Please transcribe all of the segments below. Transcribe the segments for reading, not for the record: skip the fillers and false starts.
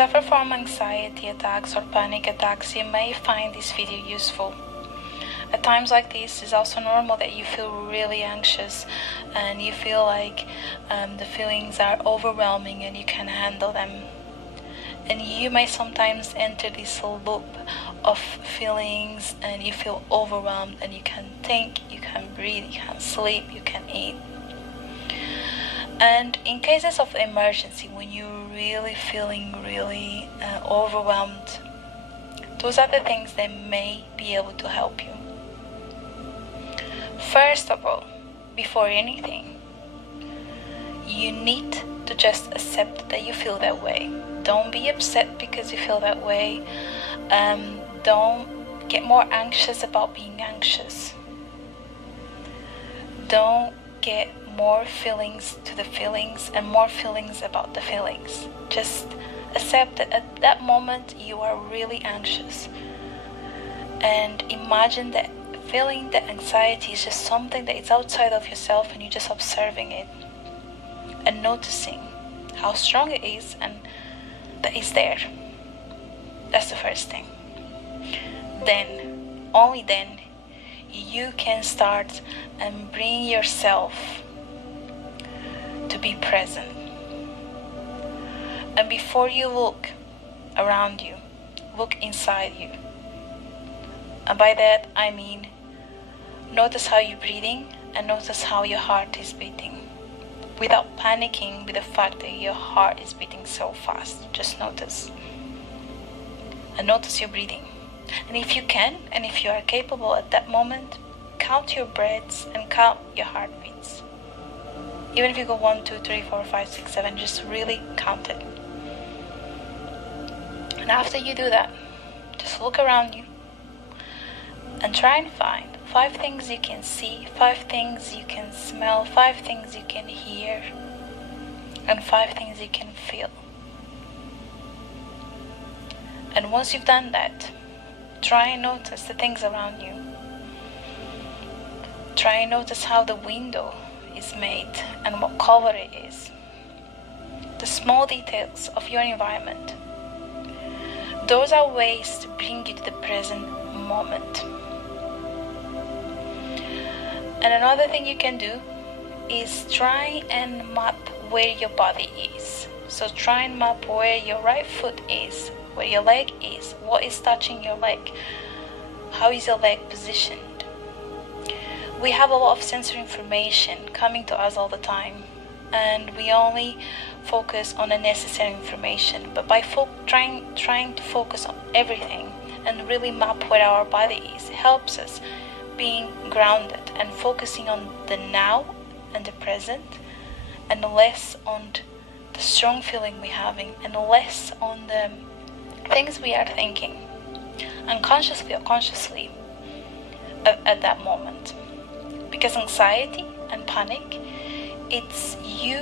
suffer from anxiety attacks or panic attacks, you may find this video useful. At times like this, it's also normal that you feel really anxious and you feel like the feelings are overwhelming and you can't handle them. And you may sometimes enter this loop of feelings and you feel overwhelmed and you can't think, you can't breathe, you can't sleep, you can't eat. And in cases of emergency, when you're really feeling overwhelmed, those are the things that may be able to help you. First of all, before anything, you need to just accept that you feel that way. Don't be upset because you feel that way. Don't get more anxious about being anxious. Don't get more feelings to the feelings and more feelings about the feelings. Just accept that at that moment you are really anxious. And imagine that feeling that anxiety is just something that is outside of yourself and you're just observing it and noticing how strong it is and that it's there. That's the first thing. Then, only then, you can start and bring yourself to be present. And before you look around you, look inside you. And by that I mean, notice how you're breathing and notice how your heart is beating. Without panicking with the fact that your heart is beating so fast. Just notice. And notice your breathing. And if you can, and if you are capable at that moment, count your breaths and count your heartbeats. Even if you go 1, 2, 3, 4, 5, 6, 7, just really count it. And after you do that, just look around you and try and find 5 things you can see, 5 things you can smell, 5 things you can hear, and 5 things you can feel. And once you've done that, try and notice the things around you. Try and notice how the window is made and what color it is. The small details of your environment. Those are ways to bring you to the present moment. And another thing you can do is try and map where your body is. So try and map where your right foot is, where your leg is, what is touching your leg, how is your leg positioned. We have a lot of sensory information coming to us all the time, and we only focus on the necessary information. But by trying to focus on everything and really map where our body is, helps us being grounded and focusing on the now and the present, and less on the strong feeling we're having, and less on the things we are thinking unconsciously or consciously at that moment. Because anxiety and panic, it's you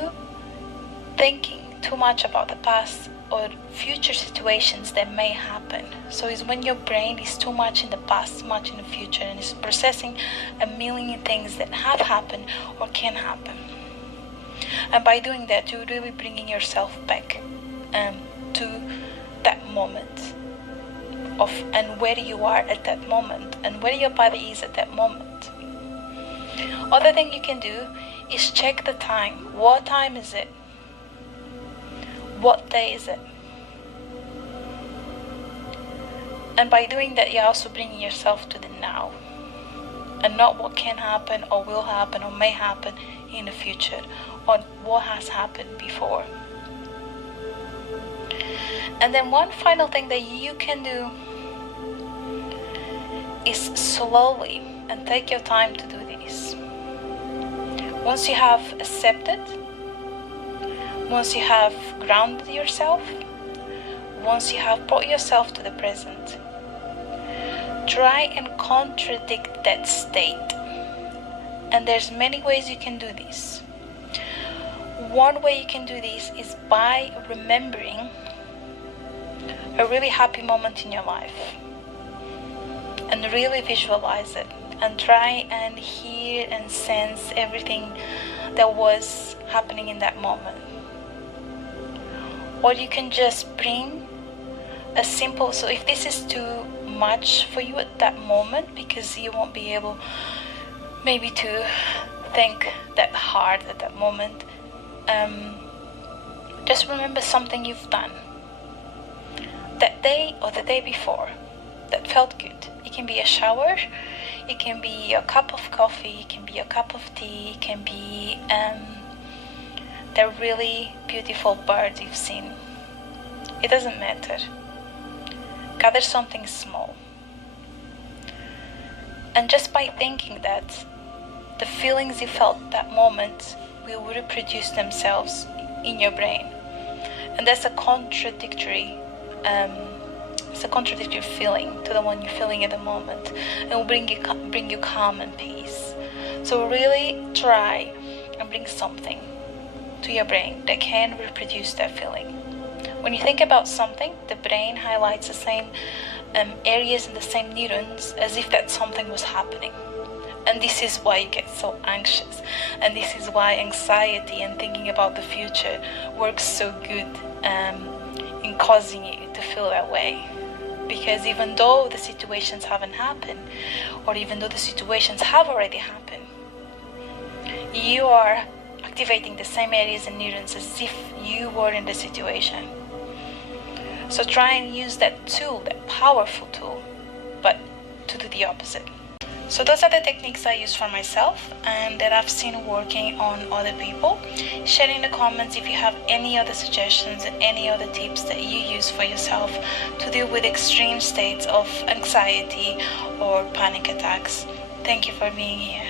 thinking too much about the past or future situations that may happen. So it's when your brain is too much in the past, too much in the future, and is processing a million things that have happened or can happen. And by doing that, you're really bringing yourself back to that moment of and where you are at that moment and where your body is at that moment. Other thing you can do is check the time. What time is it? What day is it? And by doing that, you're also bringing yourself to the now, and not what can happen or will happen or may happen in the future, or what has happened before. And then one final thing that you can do is slowly and take your time to do this. Once you have accepted, once you have grounded yourself, once you have brought yourself to the present, try and contradict that state. And there's many ways you can do this. One way you can do this is by remembering a really happy moment in your life and really visualize it and try and hear and sense everything that was happening in that moment. or you can just bring a simple, so if this is too much for you at that moment because you won't be able maybe to think that hard at that moment, just remember something you've done that day or the day before that felt good. It can be a shower, it can be a cup of coffee, it can be a cup of tea, it can be the really beautiful bird you've seen. It doesn't matter. Gather something small. And just by thinking that, the feelings you felt that moment will reproduce themselves in your brain. And that's a contradictory feeling to the one you're feeling at the moment, and will bring you calm and peace. So really try and bring something to your brain that can reproduce that feeling. When you think about something, the brain highlights the same areas and the same neurons as if that something was happening. And this is why you get so anxious, and this is why anxiety and thinking about the future works so good in causing you to feel that way. Because even though the situations haven't happened, or even though the situations have already happened, you are activating the same areas and neurons as if you were in the situation. So try and use that tool, that powerful tool, but to do the opposite. So those are the techniques I use for myself and that I've seen working on other people. Share in the comments if you have any other suggestions and any other tips that you use for yourself to deal with extreme states of anxiety or panic attacks. Thank you for being here.